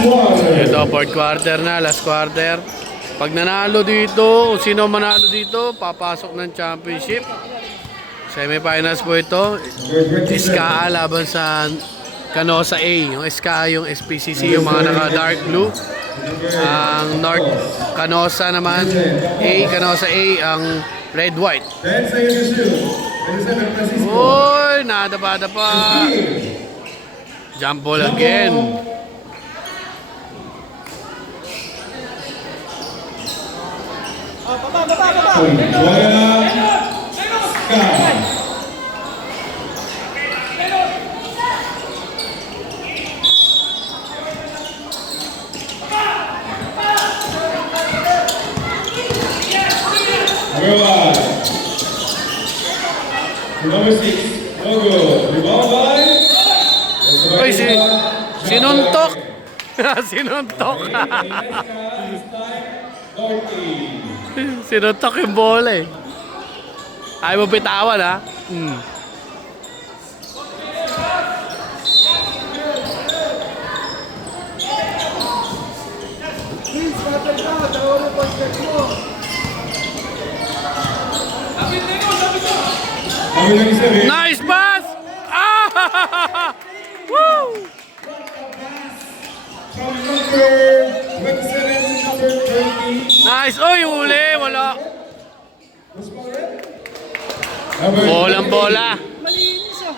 Ito, fourth quarter na, last quarter. Pag nanalo dito, kung sino manalo dito, papasok ng championship. Semifinals po ito. SKA laban sa Canosa A. Yung SKA, yung SPCC, yung mga naka-dark blue. Ang North Canosa naman, Canosa A, ang red-white. Uy, nadapa-dapa. Jump ball again. Number 6, Logo, rebound by... Uy, sinuntok. Sinuntok. Sinuntok yung bola eh. Ayaw mo bitawan ha. Nice pass! Ah! Woo! Nice! Oy, huli! Wala! Bolang-bola! Malinis ah.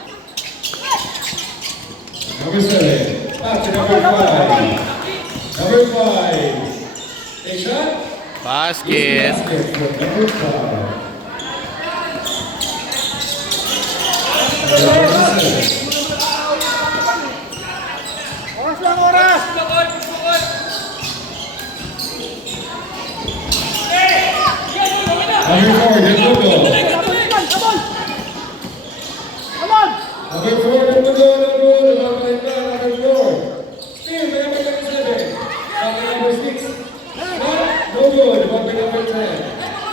Number 7, back to number 5. Number 5. Take shot. Basket! Number 5. Oras lang, oras! Number 4, Logo. Come on! Number 4, Logo. Number 4. Still, number 7. Number 6. Logo, number 10.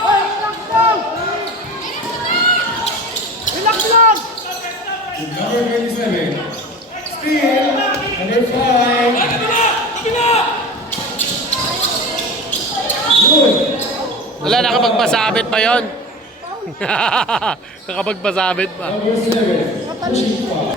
Ay, relax lang! Relax lang! Number 27. Still, number 5. Good. Wala, nakapagpasabit pa yon. Nakapagpasabit pa. Number 7. Pushing foul.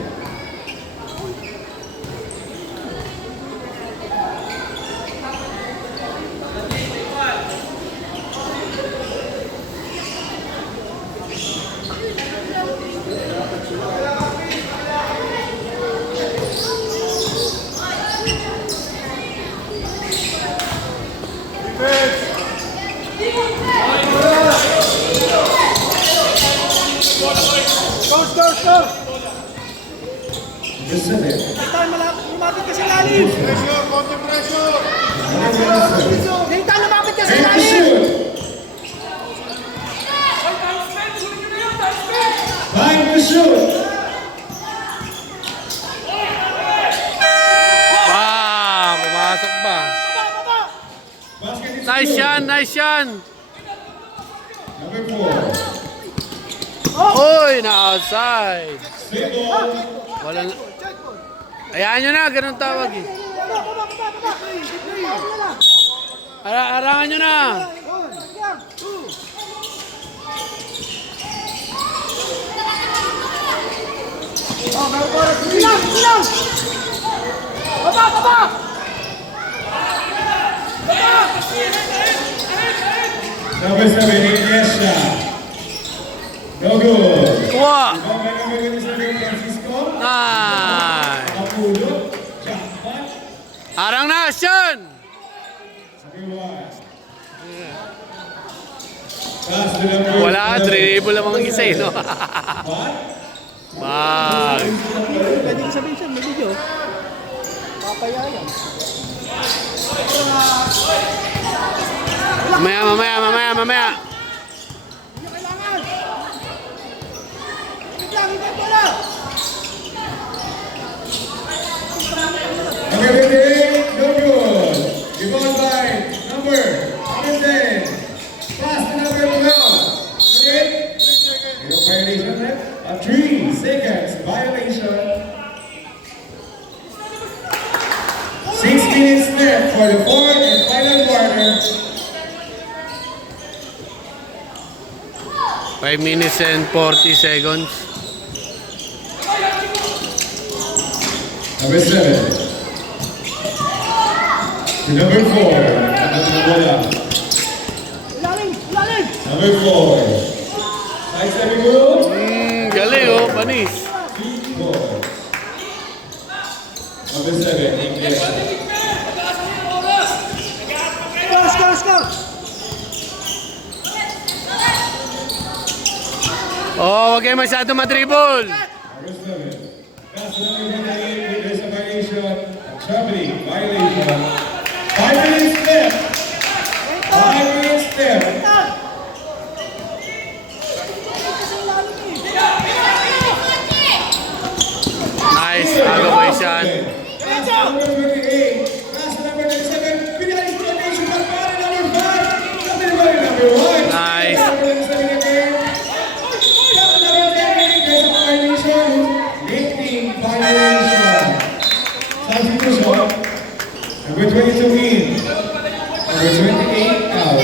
Score! Number 7. Tayo lumapit ka sa lalim! Pressure! Konti pressure! Tayo lumapit ka sa And to lalim! shoot. Time to shoot. Pumasok ba? Basket is Nice good. yan, nice yan. Number 4. Uy, na-outside. Straight ball. Walang... Hayaan nyo na, ganun tawag eh. Arangan nyo na. Silang! Baba! Number 7, Iglesia. No good. Kuha. Number 27, Francisco. Nice. Apulo. Jackpot. Arang na, Sean. Number 1. Pass to number Wala, dribble lang mga isa eh, no? What? Bag. Pwede ko sabihin siya, may video. Papayayan. Mamaya. Hindi kailangan! Biglang, hindi wala! Number 58, no good. Rebound by number 10. Pass to number 12. Okay? No violation left. 3 seconds violation. 6 minutes. minutes left for the fourth and final quarter. 5 minutes and 40 seconds. Number 7. To number 4. Lalim! Number 4. Side stepping rule. Galing oh, panis. 4. Number 7. English. Score! Oh, wag kayo masyado madribble. Number 7. That's number 28. There's a violation. Traveling violation. 5 minutes left. 5 minutes left. Nice, agawation. That's number 28. That's number 27. Pinalis rotation. Number 5. Number 1. Nice. Number 27 again. Number 10. There's a violation. Lifting violation. Substitution. Number 22 in. Number 28 out.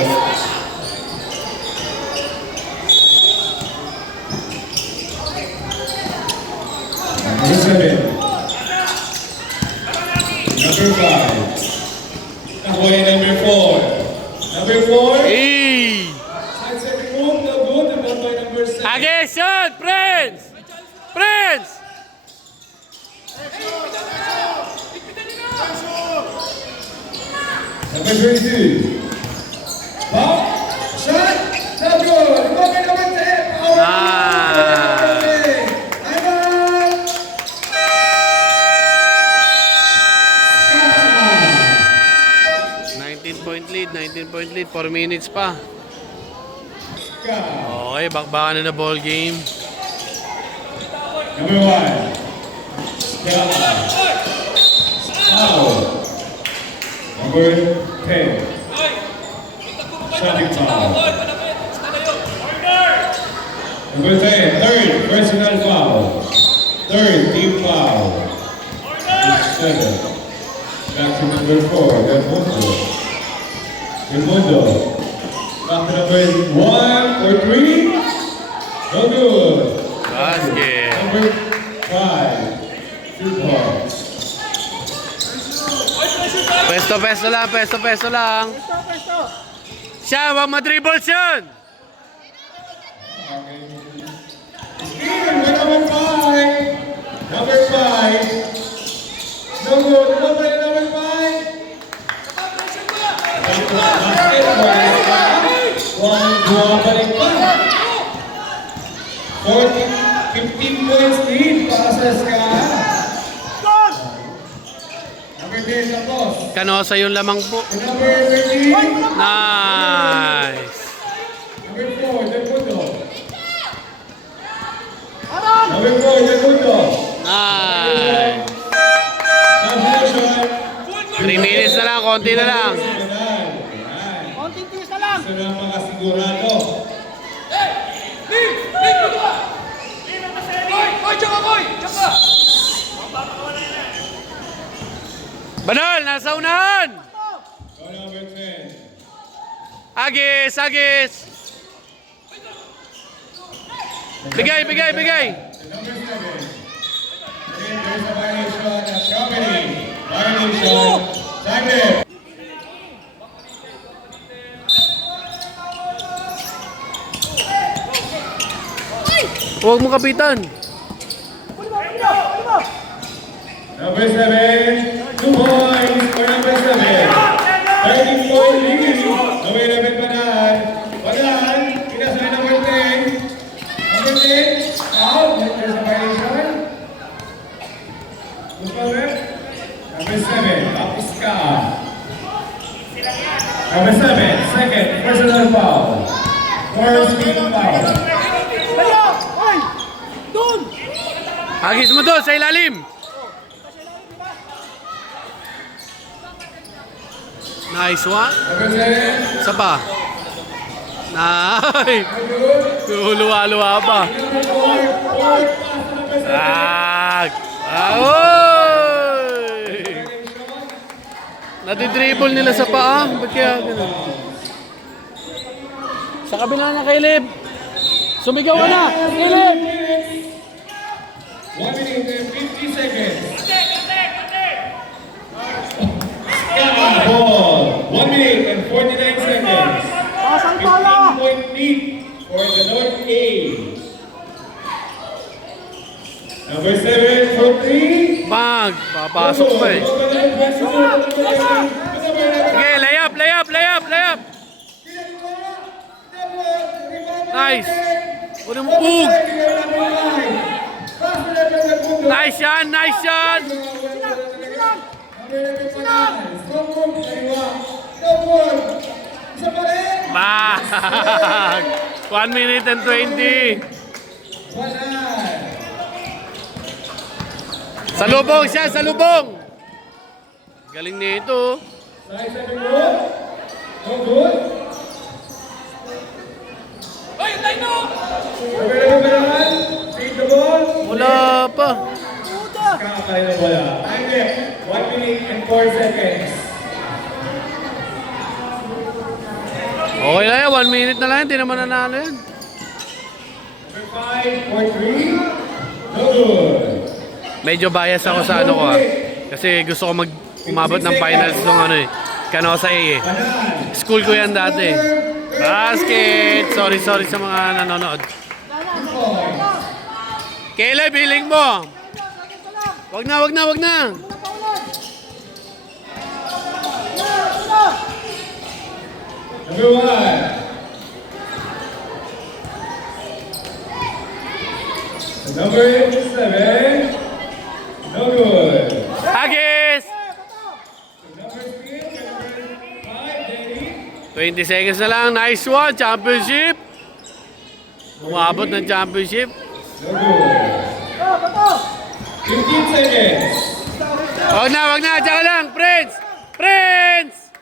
Number 7. Number 5. Nakuha yung number 4. Number 4. Hey! Side setting move. No good. Nakuha by number 7. Aggression! Prince! Prince! Number 22. Pop. Shot. No good. Nakuha by number 10. Oh, I'm out. 19-point lead, 19-point lead, 4 minutes pa. Scott. Okay, bakbakan na ball game. Number 1. Scott. Foul. Number 10. Shotting foul. Number 10. Third personal foul. Third team foul. Number 7. Back to number 4. Raimundo. Back to number 1 or 3. No good. Basket. Number 5. 2 points. Pesto lang, pesto lang. Siya, wag madribbles yun. Steven with number 5. Number 5. No good. Number 5. Bumabalik pa. 15 points lead para sa Ska. Number 10 na boss. Kanosa yung lamang po. Number 13. Nice. Number 4, Demundo. Number 4, Demundo. Nice. Substitution. 3 minutes na lang, konti na lang. Konting tiis na lang! Gusto na makasigurado. Banal, nasa unahan. Go number 10. Agis, agis. Bigay. Number 7. There's a violation at Company. Violation. Time there. Huwag mo kapitan. Number 7. 2 points for number 7. 13-point lead. Number 11 Banan. Banan. Pinasa na number 10. Number 10. Out. There's a violation. Who's number? Number 7. Apiska. Number 7. Second. Personal foul. First team foul. Layo! Hoy! Doon! Agis mo doon sa ilalim. Nice one. Number 10. Isa pa. Nice. Luwa-luwa pa. Number 4. Oy! Nadidribble nila sa paa. Ba't kaya ganun? Sa kabila na, Caleb. Sumigaw ka na, Caleb! 1 minute and 50 seconds. Ball. 1 minute and 49 seconds. Pasang bola. 15-point lead for the North A. Number 7 for 3. Bang! Papasok pa eh. Okay, layup, layup, layup, layup! Nice! Puro mo pug! Nice yan, nice yan! Bang! 1 minute and 20. Salubong siya, salubong! Galing nito. Wala pa. Kakakain na bola. Time left. 1 minute and 4 seconds. Okay lang yan, 1 minute na lang, hindi naman nanalo yan. Number 5 for 3. No good. Medyo bias ako sa ano ko kasi gusto ko umabot ng finals ng ano eh. Canosa A eh. School ko yan dati. Basket! Sorry sa mga nanonood. Caleb, hiling mo! Wag na! Number 1. Number 7. No good. Agis! Number 3. Number 5. Danny. 20 seconds na lang. Nice one. Championship. Umabot ng championship. No good. 15 seconds. Wag na. Diyan ka lang. Prince!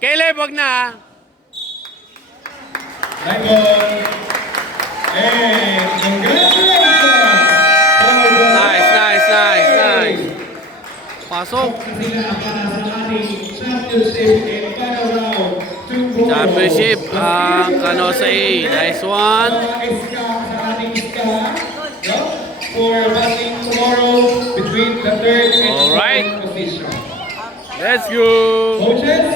Caleb, wag na. Time ball. And congratulations! Nice. Pasok. Sila para sa ating championship and final round. Championship. Canosa A. Nice one. Iska sa ating Iska. No? For batting tomorrow between the third and Alright. fourth position. Let's go. Coaches,